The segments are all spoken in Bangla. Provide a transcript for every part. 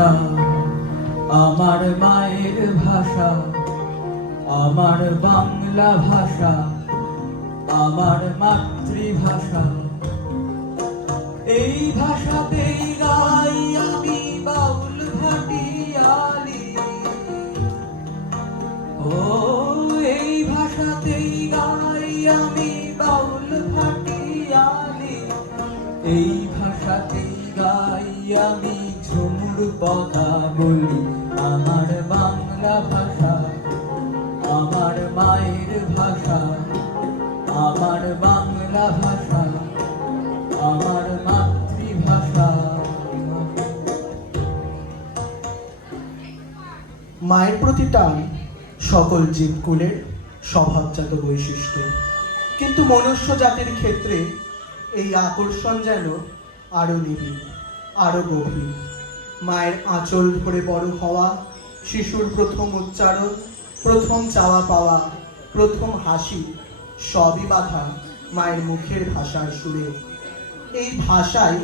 ভাষা, আমার মায়ের ভাষা, আমার বাংলা ভাষা, আমার মাতৃভাষা। এই ভাষাতেই গাই আমি বাউল ভাটিয়ালি। ও এই ভাষাতেই গাই আমি বাউল ভাটিয়ালি। এই ভাষাতেই গাই আমি ঝুমুর কথা বলি। আমার বাংলা ভাষা, আমার মায়ের ভাষা, আমার বাংলা ভাষা, আমার মাতৃভাষা। মায়ের প্রতি টান সকল জীবকুলের স্বভাবজাত বৈশিষ্ট্য, কিন্তু মনুষ্য জাতির ক্ষেত্রে এই আকর্ষণ যেন আরো নিবিড়, আরো গভীর। মায়ের আঁচল ধরে বড় হওয়া, শিশুর প্রথম উচ্চারণ, প্রথম চাওয়া পাওয়া, প্রথম হাসি, সবই বাঁধা মায়ের মুখের ভাষার সুরে। এই ভাষাই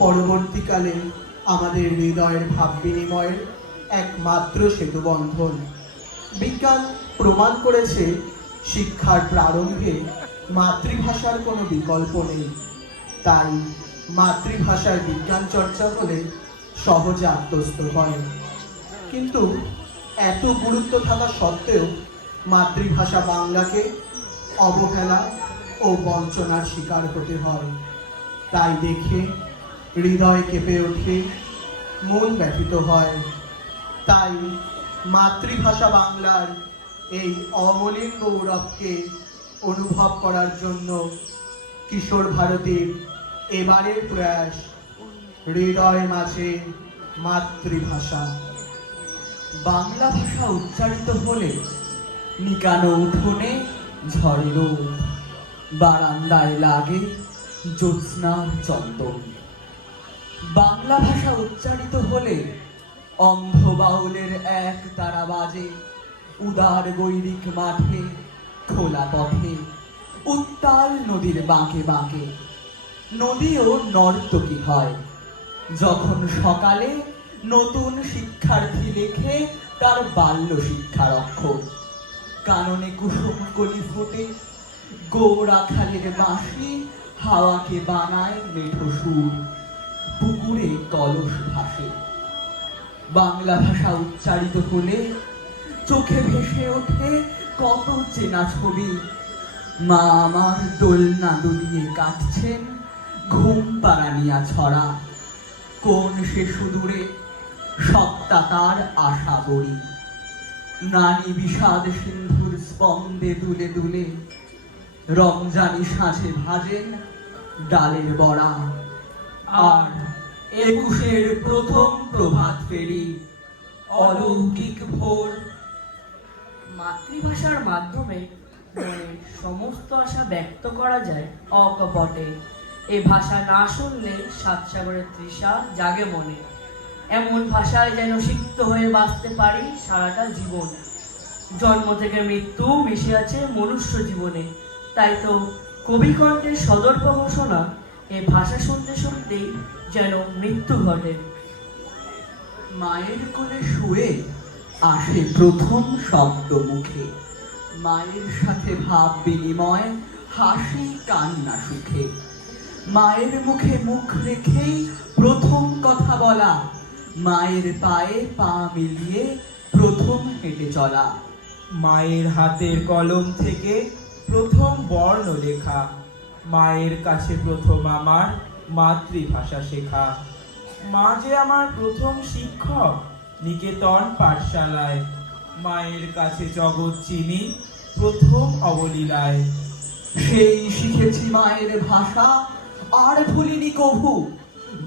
পরবর্তীকালে আমাদের হৃদয়ের ভাব বিনিময়ের একমাত্র সেতুবন্ধন। বিজ্ঞান প্রমাণ করেছে শিক্ষার প্রারম্ভে মাতৃভাষার কোনো বিকল্প নেই। তাই মাতৃভাষার বিজ্ঞান চর্চা হলে সহজে আত্মস্থ হয়। কিন্তু এত গুরুত্ব থাকা সত্ত্বেও মাতৃভাষা বাংলাকে অবহেলা ও বঞ্চনার শিকার হতে হয়। তাই দেখে হৃদয় কেঁপে ওঠে, মন ব্যথিত হয়। তাই মাতৃভাষা বাংলার এই অমলিন গৌরবকে অনুভব করার জন্য কিশোর ভারতীর এবারের প্রয়াস হৃদয় মাঝে মাতৃভাষা। বাংলা ভাষা উচ্চারিত হলে নিকানো উঠোনে ঝড়ে রোদ, বারান্দায় লাগে জ্যোৎস্নার চন্দন। বাংলা ভাষা উচ্চারিত হলে অন্ধ বাউলের এক তারা বাজে, উদার গৈরিক মাঠে, খোলা পথে, উত্তাল নদীর বাঁকে বাঁকে। নদীও নর্তকী হয় যখন সকালে নতুন শিক্ষার্থী লেখে তার বাল্য শিক্ষার অক্ষর। কাননে কুসুম কলি ফোটে, গৌরাখালের বাঁশি হাওয়াকে বানায় মেঠো সুর, পুকুরে কলস ভাসে। বাংলা ভাষা উচ্চারিত হলে চোখে ভেসে ওঠে কত চেনা ছবি। মা আমার দোলনা দুলিয়ে কাটছেন ঘুম পাড়ানিয়া ছড়া। কোন সে সুদূরে সত্তা তার আশা বড়ি। নানি বিষাদ সিন্ধুর স্পন্দে দুলে দুলে, রমজানি সাঁঝে ভাজেন ডালের বড়া। আর ২১-এর প্রথম প্রভাত ফেরি, অলৌকিক ভোর। মাতৃভাষার মাধ্যমে মনের সমস্ত আশা ব্যক্ত করা যায় অকপটে। এ ভাষা না শুনলে সাতসাগরের তৃষা জাগে মনে। এমন ভাষায় যেন সিক্ত হয়ে বাঁচতে পারি সারাটা জীবন। জন্ম থেকে মৃত্যু মিশে আছে মনুষ্য জীবনে। তাই তো কবিকণ্ঠের সদর্প ঘোষণা, এ ভাষা শুনতে শুনতেই যেন মৃত্যু ঘটে। মায়ের কোলে শুয়ে আসে প্রথম শব্দ মুখে। মায়ের সাথে ভাব বিনিময়, হাসি কান্না সুখে। মায়ের মুখে মুখ রেখেই প্রথম কথা বলা, মায়ের পায়ে পা মিলিয়ে প্রথম হেঁটে চলা। মায়ের হাতের কলম থেকে প্রথম বর্ণ লেখা, মায়ের কাছে প্রথম আমার মাতৃভাষা শেখা। মা যে আমার প্রথম শিক্ষক নিকেতন পাঠশালায়, মায়ের কাছে জগৎ চিনি প্রথম অবলীলায়। সেই শিখেছি মায়ের ভাষা, আর ভুলিনি কভু।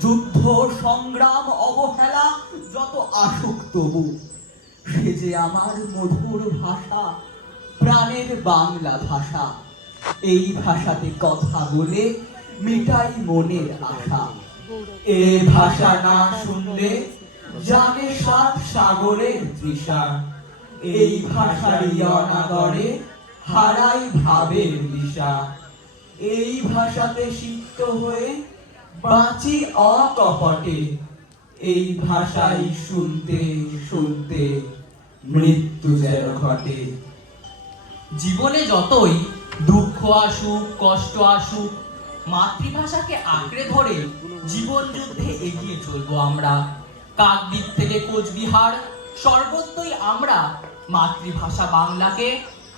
যুদ্ধ সংগ্রাম অবহেলা যত আসুক তবু, সে যে আমার মধুর ভাষা, প্রাণের বাংলা ভাষা। এই ভাষাতে কথা বলে মিটাই মনের আশা। এ ভাষা না শুনলে জাগে সাত সাগরের তৃষা। এই ভাষারই অনাদরে হারাই ভাবের দিশা। এই ভাষাতে সিক্ত হয়ে বাঁচি অকপটে। এই ভাষাই শুনতে শুনতে মৃত্যু যেন ঘটে। জীবনে যতই দুঃখ আসুক, কষ্ট আসুক, মাতৃভাষাকে আঁকড়ে ধরে জীবন যুদ্ধে এগিয়ে চলবো আমরা। কাকদ্বীপ থেকে কোচবিহার সর্বত্রই আমরা মাতৃভাষা বাংলাকে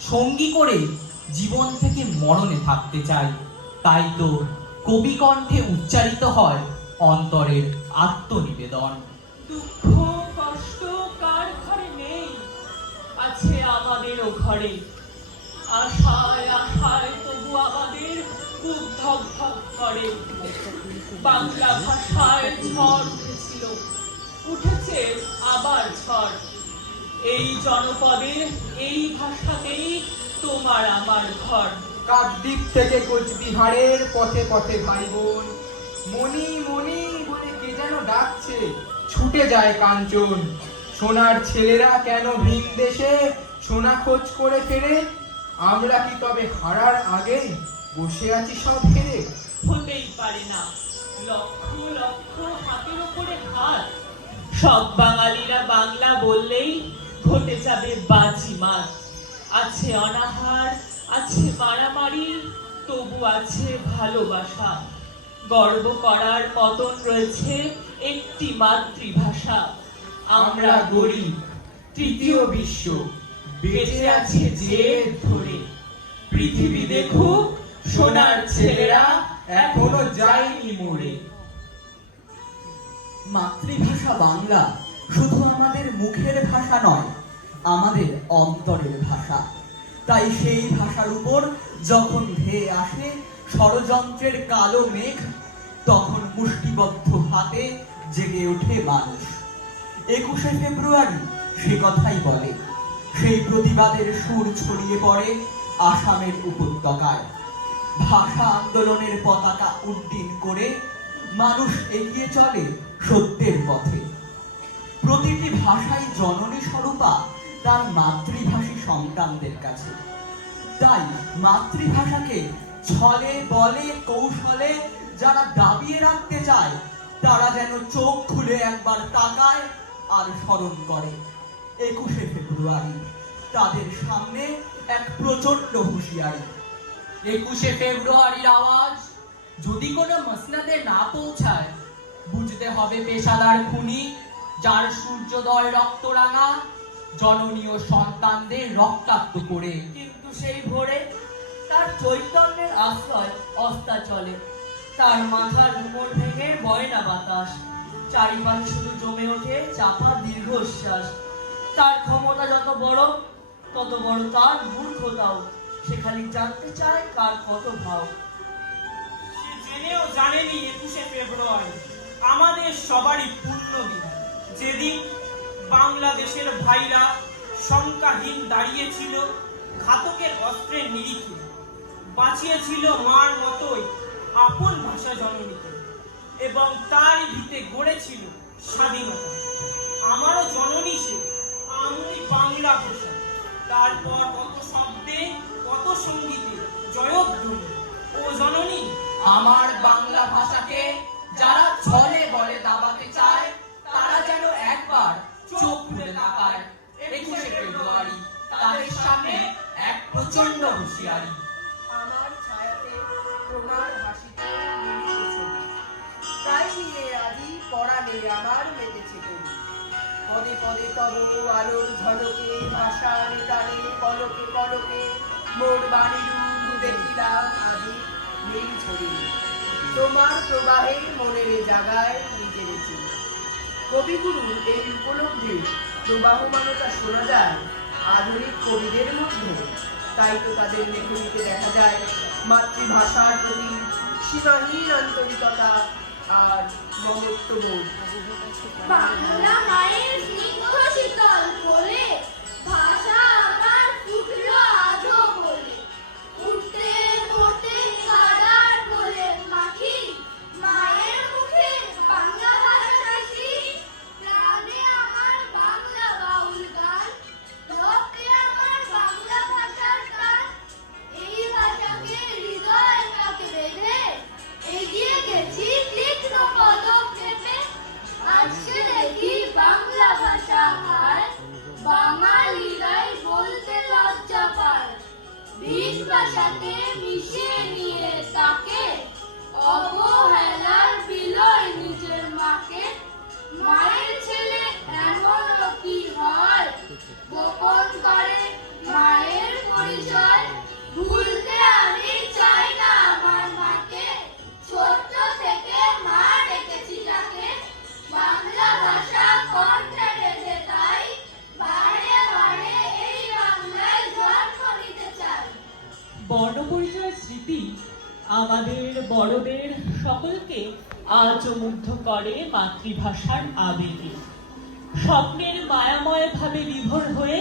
সঙ্গী করে জীবন থেকে মরণে থাকতে চাই। তাই তো কবি কণ্ঠে উচ্চারিত হয় অন্তরের আত্মনিবেদন। দুঃখ কষ্ট কার ঘরে নেই, আছে আমাদেরও ঘরে। আশায় আশায় তবু আমাদের বুক ধক ধক করে। বাংলা ভাষায় ঝড় উঠেছিল, উঠেছে আবার ঝড়। এই জনপদে এই ভাষাতেই তোমার আমার ঘর। কাকদ্বীপ থেকে কোচবিহারের পথে পথে ভাই বোন মনি মনি বলে কে যেন ডাকছে, ছুটে যায় কাঞ্চন। সোনার ছেলেরা কেন ভিন দেশে সোনা খোঁজ করে ফেরে? আমরা কি তবে হারার আগে বসে আছি সব হেরে? হতেই পারে না, লক্ষ লক্ষ হাতের উপরে হাত। সব বাঙালিরা বাংলা বললেই ঘটে যাবে বাজিমাত। আছে অনাহার, আছে মারামারি, তবু আছে ভালোবাসা। গর্ব করার মতন রয়েছে একটি মাতৃভাষা। আমরা গরিব, তৃতীয় বিশ্ব, বেঁচে আছে জেদ ধরে। পৃথিবী দেখুক, সোনার ছেলেরা এখনো যায়নি মরে। মাতৃভাষা বাংলা শুধু আমাদের মুখের ভাষা নয়, আমাদের অন্তরের ভাষা। তাই সেই ভাষার উপর যখন ধেয়ে আসে ষড়যন্ত্রের কালো মেঘ, তখন মুষ্টিবদ্ধ হাতে জেগে ওঠে মানুষ। 21শে ফেব্রুয়ারি সে কথাই বলে। সেই প্রতিবাদের সুর ছড়িয়ে পড়ে আসামের উপত্যকায়। ভাষা আন্দোলনের পতাকা উড্ডীন করে মানুষ এগিয়ে চলে সত্যের পথে। প্রতিটি ভাষাই জননী স্বরূপা তার মাতৃভাষী সন্তানদের কাছে। তাই মাতৃভাষাকে ছলে বলে কৌশলে যারা দাবিয়ে রাখতে চায়, তারা যেন চোখ খুলে একবার তাকায় আর স্মরণ করে 21শে ফেব্রুয়ারি। তাদের সামনে এক প্রচন্ড হুঁশিয়ারি। 21শে ফেব্রুয়ারির আওয়াজ যদি কোনো মসনদে না পৌঁছায়, বুঝতে হবে পেশাদার খুনি, যার সূর্যোদয় রক্তরাঙা, জননী ও সন্তানদের রক্তাক্ত করে। কিন্তু সেই ভোরে তার চৈতন্যের আশ্রয় অস্তাচলে। তার মাথার উপর ভেঙে বয় না বাতাস। চারিপাশে শুধু জমে ওঠে চাপা দীর্ঘশ্বাস। তার ক্ষমতা যত বড়, তত বড় তার মূর্খতাও। সে খালি জানতে চায় কার কত ভাব। সে জেনেও জানেনি 21শে ফেব্রুয়ারি আমাদের সবারই পূর্ণ দিন, যেদিন বাংলাদেশের ভাইরা শঙ্কাহীন দাঁড়িয়েছিল ঘাতকের অস্ত্রের নিরিখে, বাঁচিয়েছিল মার মতোই আপন ভাষা জননীকে, এবং তারই ভিতে গড়েছিল স্বাধীনতা। আমারও জননী সে, আমি বাংলা ভাষা। তারপর কত শব্দে, কত সঙ্গীতে জয়ধ্বনি। ও জননী, আমার বাংলা ভাষাকে যারা ছলে বলে দাবাতে চায়, তারা যেন একবার চোখ খুলে তাকায়। 21শে ফেব্রুয়ারি তাদের সামনে এক প্রচন্ড হুঁশিয়ারি। আমার ছায়াতে তোমার হাসিতে মিলিত ছবি, তাই নিয়ে আজই পরাণে আমার মেতেছে কবি। পদে পদে তব আলোর ঝলকে, ভাষার টানে কলকে কলকে, মোর বাণীর দেখিলাম আজি নীল ছড়িয়ে। তোমার প্রবাহে মনের জাগায় নিজের চির। কবিগুরুর এই উপলব্ধি প্রবাহমানতা শোনা যায় আধুনিক কবিদের মধ্যে। তাই তো তাদের লেখনীতে দেখা যায় মাতৃভাষার প্রতি সীমাহীন আন্তরিকতা আর মমত্ববোধ। বাংলা মায়ের স্নিগ্ধ শীতল কোলে, ভাষা আমার ফুটলো আজও বলে। উঠতে পড়তে কাদার কোলে মাখি, মায়ের মুখে বাংলা ভাষা হাসি। প্রাণে আমার বাংলা বাউল গান, রক্তে আমার বাংলা ভাষার টান। এই ভাষাকে হৃদয় কাকে বেঁধে এগিয়ে গেছি তীক্ষ্ণ পদক্ষেপে। আজকে ভাষাতে মিশিয়ে নিয়ে তাকে অবহেলার বিলয় নিজের মাকে। মায়ের ছেলে এমনও কি হয়, গোপন করে মায়ের পরিচয়। ভুলতে আমি চাই না আমার মাকে, ছোট্ট থেকে মা ডেকেছি যাকে। বাংলা ভাষা কণ্ঠে রেখে তাই বারে বারে এই বাংলায় জন্ম নিতে চাই। বর্ণপরিচয় স্মৃতি আমাদের বড়দের সকলকে আজও মুগ্ধ করে মাতৃভাষার আবেগে। স্বপ্নের মায়াময় ভাবে বিভোর হয়ে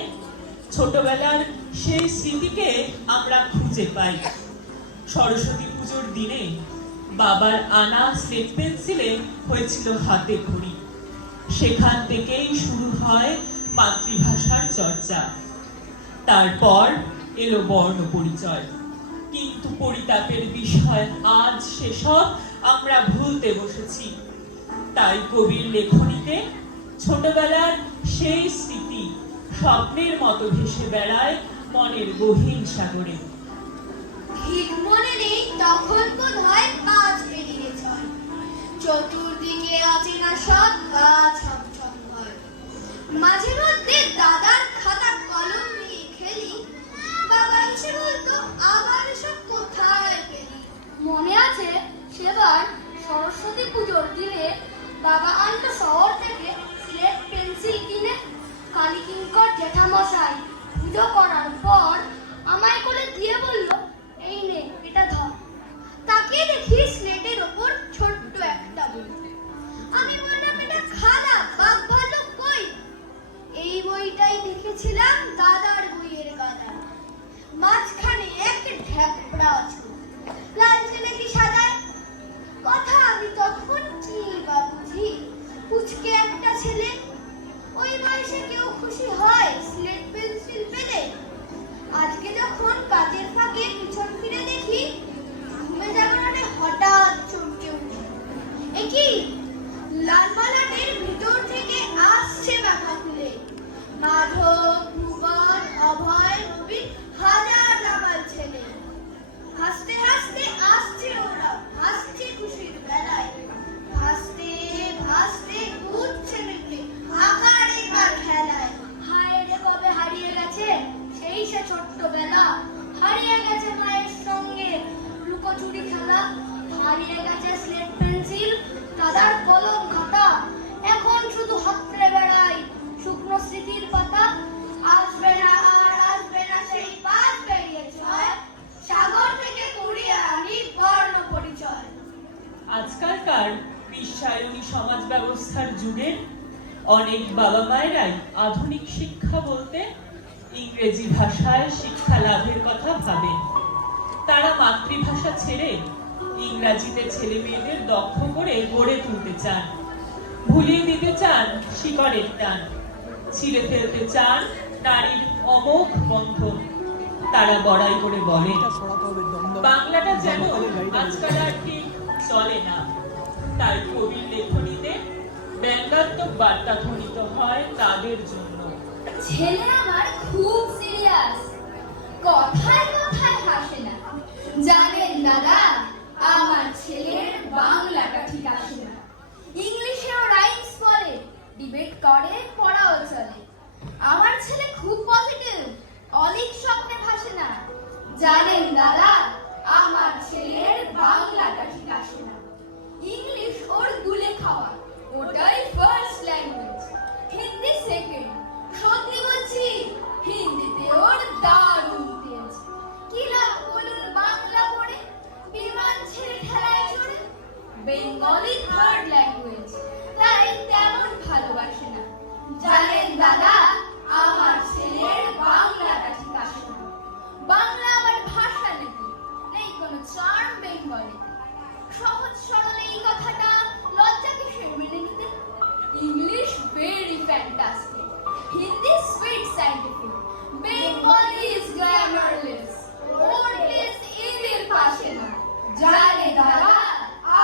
ছোটবেলার সেই স্মৃতিকে আমরা খুঁজে পাই। সরস্বতী পুজোর দিনে বাবার আনা স্লেট পেন্সিলে হয়েছিল হাতে খড়ি। সেখান থেকেই শুরু হয় মাতৃভাষার চর্চা। তারপর এলো বর্ণ পরিচয়, কিন্তু পরিতাপের বিষয় আজ সেসব আমরা ভুলতে বসেছি। তাই কবির লেখনীতে ছোটবেলার সেই স্মৃতি স্বপ্নের মতো ভেসে বেড়ায় মনের গহীন সাগরে। ঠিক মনে নেই তখন বোধ হয় 5 পেরিয়ে 6, চতুর্দিকে অচেনা সব গা ছমছম হয়। মাঝে মধ্যে দাদার খাতা কলম নিয়ে খেলি, বাবা এসে বলতো আবার এসব কোথায় পেলি। মনে আছে সেবার সরস্বতী পুজোর দিনে বাবা আনতো শহর থেকে স্লেট পেন্সিল কিনে। কালীকিঙ্কর জেঠামশাই পুজো করার পর আমায় কোলে দিয়ে বলল, এই নে এটা ধর। তাকিয়ে দেখি স্লেটের ওপর ছোট্ট একটা বই। আমি বললাম, এটা খাতা, বাঘ ভাল্লুক বই। এই বইটাই দেখেছিলাম দাদার বইয়ের গাদায়। মাঝখানে এক ঢ্যাপড়া আছে, লালচে নাকি সাদায়। কথা আমি তখন কি বা বুঝি, পুচকে একটা ছেলে। ওই বয়সে কেউ খুশি হয় স্লেট পেন্সিল পেলে? আজকে যখন কাজের ফাঁকে পিছন ফিরে দেখি, ঘুমে জাগরণে হঠাৎ চমকে উঠি। এ কি, লালমালাটের ভিতর থেকে আসছে মাথা খুলে। মাধব, ভুবন, অভয়, নবীন, হাজার দামাল ছেলে। হাসতে হাসতে আসছে ওরা, হাসছে খুশির বেলায়। ভাসতে ভাসতে উঠছে মেঘে আকার একার খেলায়। হায় রে কবে হারিয়ে গেছে সেই সে ছোট্টবেলা। হারিয়ে গেছে মায়ের সঙ্গে লুকোচুরি খেলা। হারিয়ে গেছে স্লেট পেন্সিল, দাদার কলম খাতা। এখন শুধু হাতড়ে বেড়াই শুকনো স্মৃতির পাতা। আসবে না আর আসবে না সেই 5 পেরিয়ে 6, সাগর থেকে কুড়িয়ে আনি বর্ণ পরিচয়। আজকালকার বিশ্বায়নী সমাজ ব্যবস্থার যুগে অনেক বাবা মায়েরাই আধুনিক শিক্ষা বলতে ইংরেজি ভাষায় শিক্ষা লাভের কথা ভাবেন। তারা মাতৃভাষা ছেড়ে ইংরাজিতে ছেলে মেয়েদের দক্ষ করে গড়ে তুলতে চান, ভুলিয়ে দিতে চান শিকড়ের টান, ছিঁড়ে ফেলতে চান নারীর অমোঘ বন্ধন। তারা বড়াই করে বলেন বাংলাটা যেন আজকাল আর ঠিক চলে না। তাই কবির লেখনীতে ব্যঙ্গাত্মক বার্তা ধ্বনিত হয় তাদের জন্য। ছেলে আমার খুব সিরিয়াস, কথায় কথায় হাসে না। জানেন দাদা, আমার ছেলের বাংলাটা ঠিক আসে না। ইংলিশেও রাইমস বলে, ডিবেট করে, পড়াও চলে। আমার ছেলে খুব পজিটিভ, অলিক স্বপ্নে ভাসে না। জানেন দাদা, আমার ছেলের বাংলাটা ঠিক আসে না। ইংলিশ ওর গুলে খাওয়া, ওটাই ফার্স্ট ল্যাঙ্গুয়েজ। হিন্দি সেকেন্ড, সত্যি বলছি হিন্দিতে ওর দারুণ তেজ। কি লাভ বলুন বাংলা পড়ে, বিমান ছেড়ে ঠেলায় চড়ে। বেঙ্গলি থার্ড ল্যাঙ্গুয়েজ, তাই তেমন ভালোবাসে না। জানেন দাদা, আমার ছেলের বাংলাটা ঠিক আসে না। বাংলা আমার ভাষা নাকি, নেই কোনো চার্ম বেঙ্গলি। সহজ সরল এই কথাটা লজ্জা কিসের মেনে নিতে। English very fantastic, Hindi sweet scientific, Bengali is glamourless, wordless English পাশে না। জানে দাদা,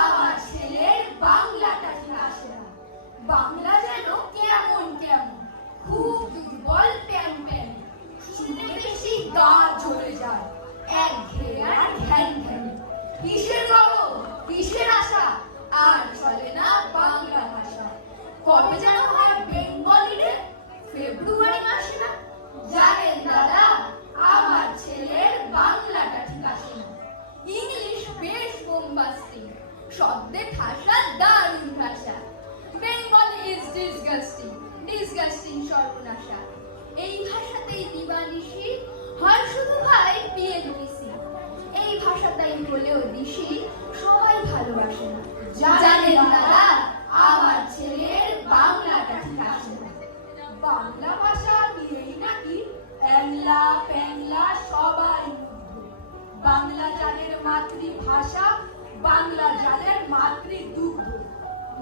আমার ছেলের বাংলাটা ঠিক আসে না। বাংলা যেন কেমন কেমন, খুব দুর্বল প্যান প্যান, শুনে বেশি গা জ্বলে যায়। এক ডিসগাস্টিং সর্বনাশা। এই ভাষাতেই দিবানিশি হয় শুধু ভাই বিএনপিসি। এই ভাষাটাই হলেও দিশি সবাই ভালোবাসে না। জানেন দাদা, আমার ছেলের বাংলাটা ঠিক আসে না। বাংলা ভাষা নিয়েই নাকি অ্যাংলা প্যাংলা সবাই মুগ্ধ। বাংলা জানের মাতৃভাষা, বাংলা জানের মাতৃদুগ্ধ।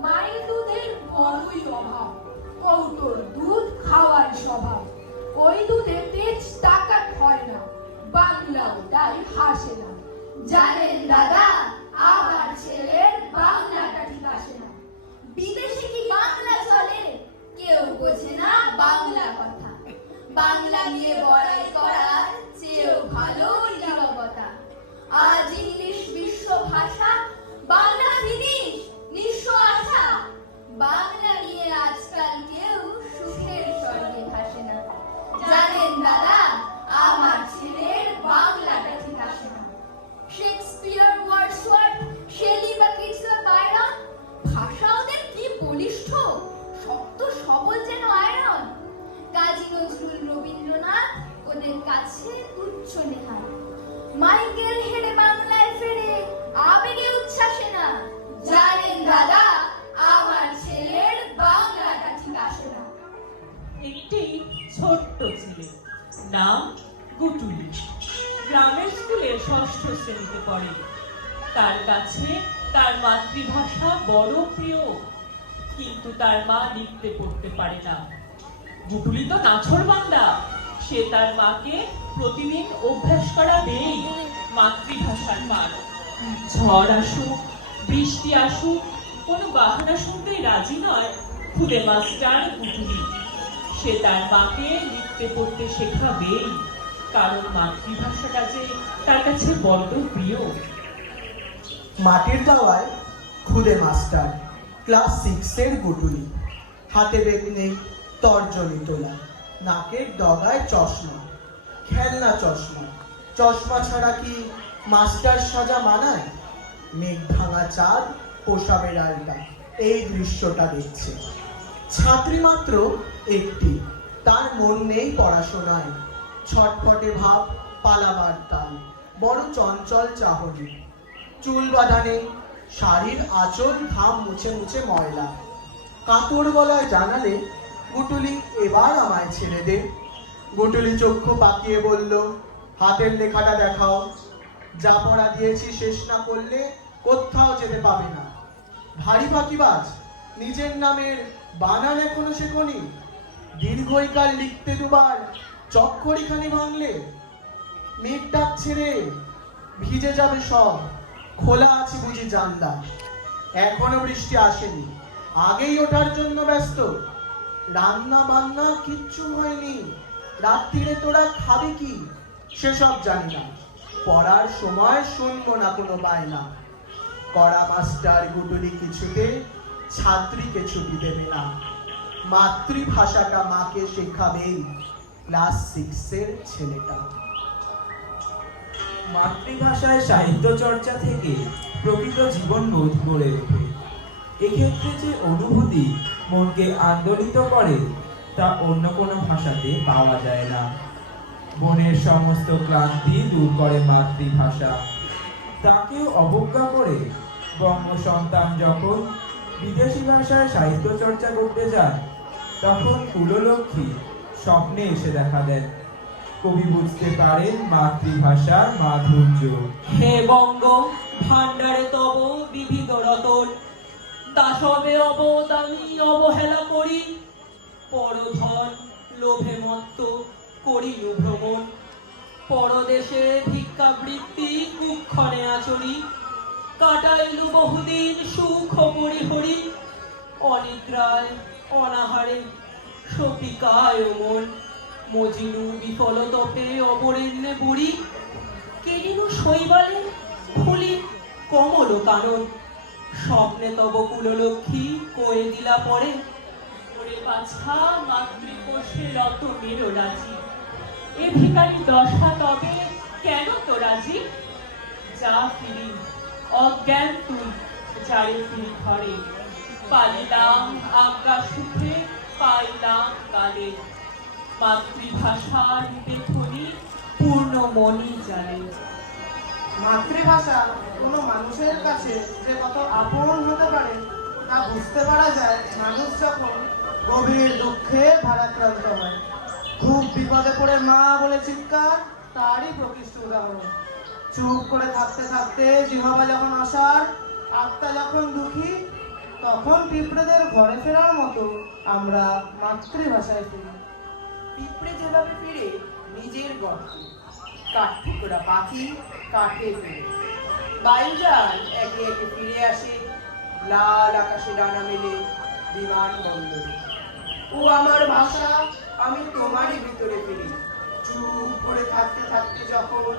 মায়ের দুধের বড়ই অভাব, কৌটোর দুধ খাওয়ার স্বভাব। ওই দুধে তেজ তাকাত হয় না, বাংলাও তাই হাসে না। জানেন দাদা, আমার ছেলের বাংলাটা ঠিক আসে না। বিদেশে কি বাংলা চলে? কেউ বোঝে না বাংলা কথা। বাংলা নিয়ে বড়াই করার চেয়েও ভালো নীরবতা। আজ ইংলিশ বিশ্ব ভাষা, বাংলা ফিনিশ নিঃস্ব আশা। বাংলা নিয়ে আজকাল কেউ সুখের স্বর্গে ভাসে না। জানেন দাদা, আমার ছেলের বাংলাটা ঠিক আসে না। শেক্সপিয়ার, ওয়ার্ডসওয়ার্থ, শেলি বা কিটসন, বায়রন, ভাষা ওদের কি বলিষ্ঠ, শক্ত সবল যেন আয়রন। কাজী নজরুল, রবীন্দ্রনাথ ওদের কাছে তুচ্ছ নেহাত। মাইকেল হেডে বাংলায় ফেরে, আবেগে উচ্ছ্বাসে না। জানেন দাদা, আমার ছেলের বাংলাটা ঠিক আসে না। একটি ছোট্ট ছেলে, নাম গুটুলি, গ্রামের স্কুলে 6ষ্ঠ শ্রেণীতে পড়ে। তার কাছে তার মাতৃভাষা বড় প্রিয়, কিন্তু তার মা লিখতে পড়তে পারে না। গুটুলি তো নাছোড় বান্দা, সে তার মাকে প্রতিদিন অভ্যাস করাবেই মাতৃভাষার পাঠ। ঝড় আসুক, বৃষ্টি আসুক, কোনো বাহানা শুনতেই রাজি নয় খুদে মাস্টার গুটুলি। সে তার মাকে লিখতে পড়তে শেখাবেই, কারণ মাতৃভাষাটা যে তার কাছে বড্ড প্রিয়। মাটির দাওয়ায় খুদে মাস্টার, ক্লাস 6-এর গুটুলি। হাতে বেগ নেই, তর্জনী তোলা, নাকের ডগায় চশমা, খেলনা চশমা। চশমা ছাড়া কি মাস্টার সাজা মানায়? মেঘ ভাঙা চাঁদ, পোষা বেড়ালটা এই দৃশ্যটা দেখছে। ছাত্রী মাত্র একটি, তার মন নেই পড়াশোনায়। ছটফটে ভাব, পালাবার তাল, বড় চঞ্চল চাহনি। চুল বাঁধা নেই, শাড়ির আঁচল ঘাম মুছে মুছে ময়লা। কাতর গলায় জানালে, গুটুলি এবার আমায় ছেড়ে দে। গুটুলি চক্ষু পাকিয়ে বলল, হাতের লেখাটা দেখাও। যা পড়া দিয়েছি শেষ না করলে কোথাও যেতে পাবে না। ভারী ফাঁকিবাজ, নিজের নামের বানান এখনো শেখনি। দীর্ঘইকার লিখতে দুবার চক্করিখানি ভাঙলে। মেঘ ডাকছে রে, ভিজে যাবে সব, খোলা আছে বুঝি জানলা। এখনো বৃষ্টি আসেনি, আগেই ওঠার জন্য ব্যস্ত। রান্না বান্না কিচ্ছু হয়নি, রাত্রিরে তোরা খাবে কি সেসব জানি না। পড়ার সময় শুনবো না কোনো বায়না। কড়া মাস্টার গুটুলি কিছুতে ছাত্রীকে ছুটি দেবে না। মাতৃভাষাটা মাকে শেখাবেই ক্লাস 6-এর ছেলেটা। মাতৃভাষায় সাহিত্য চর্চা থেকে প্রকৃত জীবনবোধ গড়ে ওঠে। এক্ষেত্রে যে অনুভূতি মনকে আন্দোলিত করে তা অন্য কোনো ভাষাতে পাওয়া যায় না। মনের সমস্ত ক্লান্তি দূর করে মাতৃভাষা। তাকেও অবজ্ঞা করে বঙ্গ সন্তান যখন বিদেশি ভাষায় সাহিত্য চর্চা করতে যান, তখন কুললক্ষ্মী স্বপ্নে এসে দেখা দেন। কবি বুঝতে পারেন মাতৃভাষার মাধুর্য। হে বঙ্গ ভাণ্ডারে তব বিবিধ রতন, দাসবে অবদানি অবহেলা করি। পরধন লোভে মত্ত করিনু ভ্রমণ, পরদেশে ভিক্ষাবৃত্তি কুক্ষণে আচরি। কাটাইলু বহুদিন সুখ পরিহরি, অনিদ্রায় অনাহারে সপিকায় মন। মজিনু বিফলতপে অবরেণ্যে বুড়ি, কেনিনু শৈবালে ফুলি কমল কানন। স্বপ্নে তব কুললক্ষ্মী কয়ে দিলা পরে, ওরে পাছা মাতৃকোষে রত মেরো রাজি। এ ভিখারি দশা তবে কেন তো রাজি? যা ফিরি অজ্ঞান তুই যারে ফিরি ঘরে, পালিলাম আজ্ঞা সুখে পাইলাম কালে, মাতৃভাষার পেথনি পূর্ণ মনি জানে। মাতৃভাষা কোনো মানুষের কাছে যে কত আপন হতে পারে তা বুঝতে পারা যায় মানুষ যখন গভীর দুঃখে ভারাক্রান্ত হয়। খুব বিপদে পড়ে মা বলে চিৎকার তারই প্রকৃষ্ট উদাহরণ। চুপ করে থাকতে থাকতে জিহ্বা যখন অসাড়, আত্মা যখন দুঃখী, তখন পিঁপড়েদের ঘরে ফেরার মতো আমরা মাতৃভাষায় ফিরি। পিঁপড়ে যেভাবে ফিরে নিজের গর্তে, কাঠঠুকরা পাখি কাঠে ফিরে, বায়ুযান একে একে ফিরে আসে লাল আকাশে ডানা মেলে বিমান বন্দরে। ও আমার ভাষা, আমি তোমারই ভিতরে ফিরি। চুপ করে থাকতে থাকতে যখন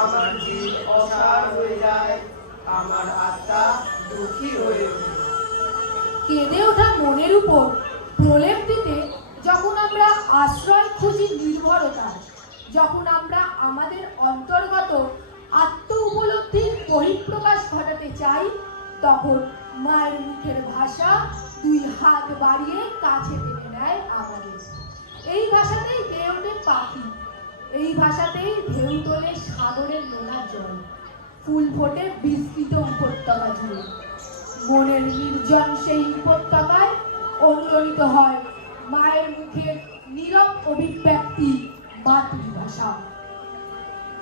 আমার জীব অসাড় হয়ে যায়, আমার আত্মা দুঃখী হয়ে ওঠে। কেঁদে ওঠা মনের উপর প্রলেপ দিতে যখন আমরা আশ্রয় খুঁজি নির্ভরতার, যখন আমরা আমাদের অন্তর্গত আত্ম উপলব্ধির বহিঃপ্রকাশ ঘটাতে চাই, তখন মায়ের মুখের ভাষা দুই হাত বাড়িয়ে কাছে টেনে নেয় আমাদের। এই ভাষাতেই গেয়ে ওঠে পাখি, এই ভাষাতেই ঢেউ তোলে সাগরের নোনা জল, ফুল ফোটে বিস্তৃত উপত্যকা জুড়ে। মনের নির্জন সেই উপত্যকায় অনুরণিত হয় মায়ের মুখের নীরব অভিব্যক্তি মাতৃভাষা।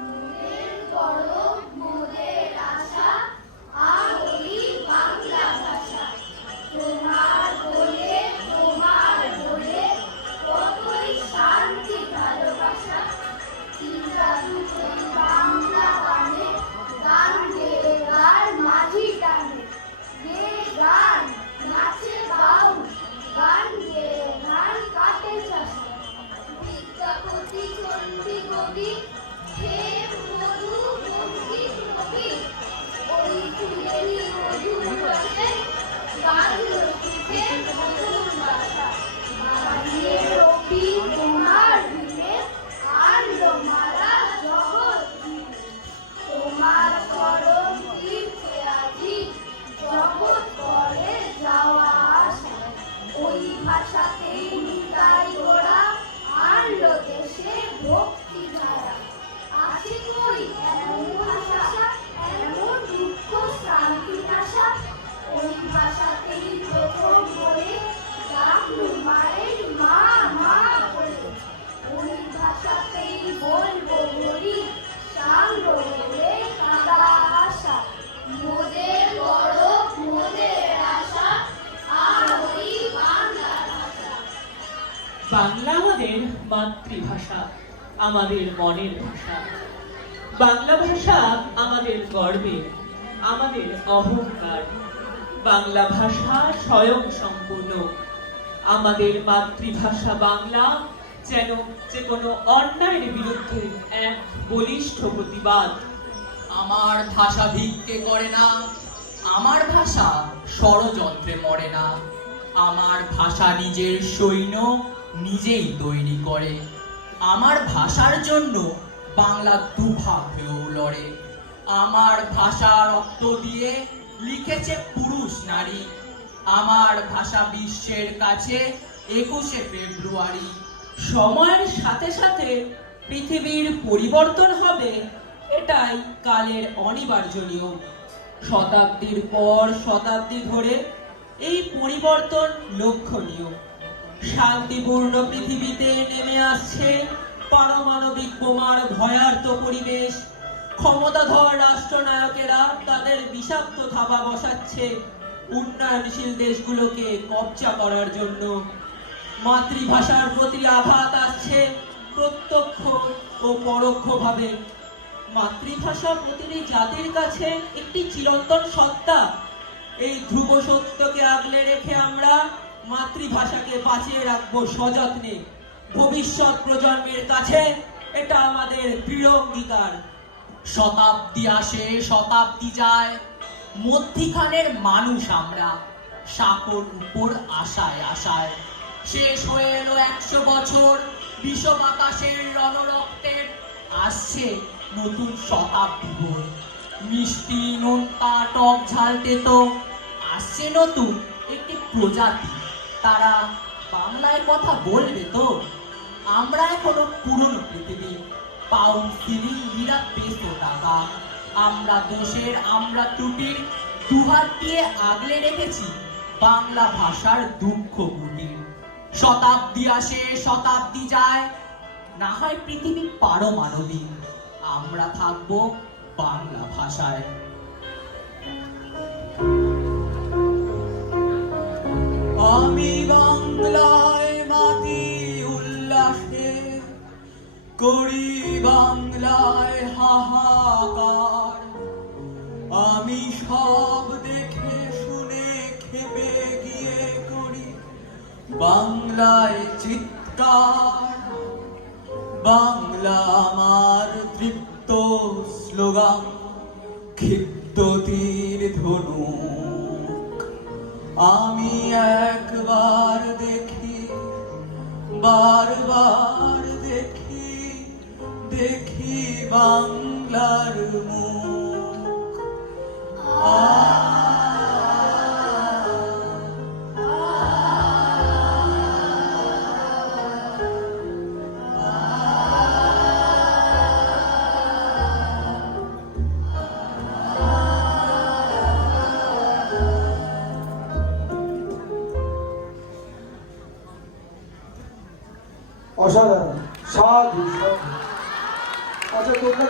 মোদের গর্ব, মোদের আশা, আর ওই বাংলা ভাষা। তোমার বলে, তোমার বলে, কতই শান্তি ভালোবাসা। কি জাদু ওই বাংলা গানে, গান গেয়ে গান মাঝি টানে। গেয়ে গান নাচে বাউল, গান গেয়ে গান কাটে চাষা। বিদ্যাপতি চণ্ডী কবি, হে মধু বঙ্কিম কবি, ওই ফুলেরই মধুর রসে বাঁধলো সুখে মধুর বাসা। বাড়িয়ে রবি তোমার দিনে, আনলো মালা জগৎ দিনে। তোমার চরণ তীর্থে আজি জগৎ করে যাওয়া আসা। ওই ভাষাতেই নিতাই গোড়া আনলো দেশে ভক্তি ধারা। আছে কই এমন ভাষা, এমন দুঃখ শান্তি আশা। ওই ভাষাতেই প্রথম বলে ডাকলু মায়ের মা মা বলে। ওই ভাষাতেই বলবো বলি সাঙ্গো বলে কাদা আশা। মোদের গর্ব, মোদের আশা, আর ওই বাংলা ভাষা। বাংলা আমাদের মাতৃভাষা, আমাদের মনের ভাষা। বাংলা ভাষা আমাদের গর্বের, আমাদের অহংকার। বাংলা ভাষা স্বয়ং সম্পূর্ণ। আমাদের মাতৃভাষা বাংলা যেন যে কোনো অন্যায়ের বিরুদ্ধে এক বলিষ্ঠ প্রতিবাদ। আমার ভাষা ভিক্ষে করে না, আমার ভাষা ষড়যন্ত্রে মরে না। আমার ভাষা নিজের সৈন্য নিজেই তৈরি করে। আমার ভাষার জন্য বাংলা দুভাগ হয়েও লড়ে। আমার ভাষা রক্ত দিয়ে লিখেছে পুরুষ নারী। আমার ভাষা বিশ্বের কাছে 21শে ফেব্রুয়ারি। সময়ের সাথে সাথে পৃথিবীর পরিবর্তন হবে, এটাই কালের অনিবার্য নিয়ম। শতাব্দীর পর শতাব্দী ধরে এই পরিবর্তন লক্ষণীয়। শান্তিপূর্ণ পৃথিবীতে নেমে আসছে পারমাণবিক বোমার ভয়ার্ত পরিবেশ। ক্ষমতাধর রাষ্ট্রনায়কেরা তাদের বিষাক্ত থাবা বসাচ্ছে উন্নয়নশীল দেশগুলোকে কবজা করার জন্য। মাতৃভাষার প্রতি আঘাত আসছে প্রত্যক্ষ ও পরোক্ষভাবে। মাতৃভাষা প্রতিটি জাতির কাছে একটি চিরন্তন সত্তা। এই ধ্রুব সত্যকে আগলে রেখে আমরা মাতৃভাষাকে বাঁচিয়ে রাখবো সযত্নে। ভবিষ্যৎ প্রজন্মের কাছে এটা আমাদের দৃঢ় অঙ্গীকার। শতাব্দী আসে, শতাব্দী যায়, মধ্যিখানের মানুষ আমরা। সাকর উপর আশায় আশায় শেষ হয়ে এলো 100 বছর বিষ বাতাসের রণরক্তের। আসছে নতুন শতাব্দী ভোর। মিষ্টি নোনতা টক ঝাল তেতো। আসছে নতুন একটি প্রজাতি, তারা বাংলায় কথা বলবে তো? আমরা এখনো পুরনো পৃথিবী, পাউন্ড সিলিং লিরা পেসো টাকা। আমরা দোষের, আমরা ত্রুটির দুহাত দিয়ে আগলে রেখেছি বাংলা ভাষার দুঃখ কুটির। শতাব্দী আসে, শতাব্দী যায়, না হয় পৃথিবী পারমাণবিক, আমরা থাকবো বাংলা ভাষায়। আমি বাংলায় মাটি উল্লাসে করি বাংলায় হাহাকার। আমি সব দেখে শুনে খেপে গিয়ে করি বাংলায় চিৎকার। বাংলা আমার তৃপ্ত স্লোগান, ক্ষিপ্ত তীর ধনুক। আমি একবার দেখি, বারবার দেখি, দেখি বাংলার মুখ। অসাধারণ, সাধু। আচ্ছা তোমরা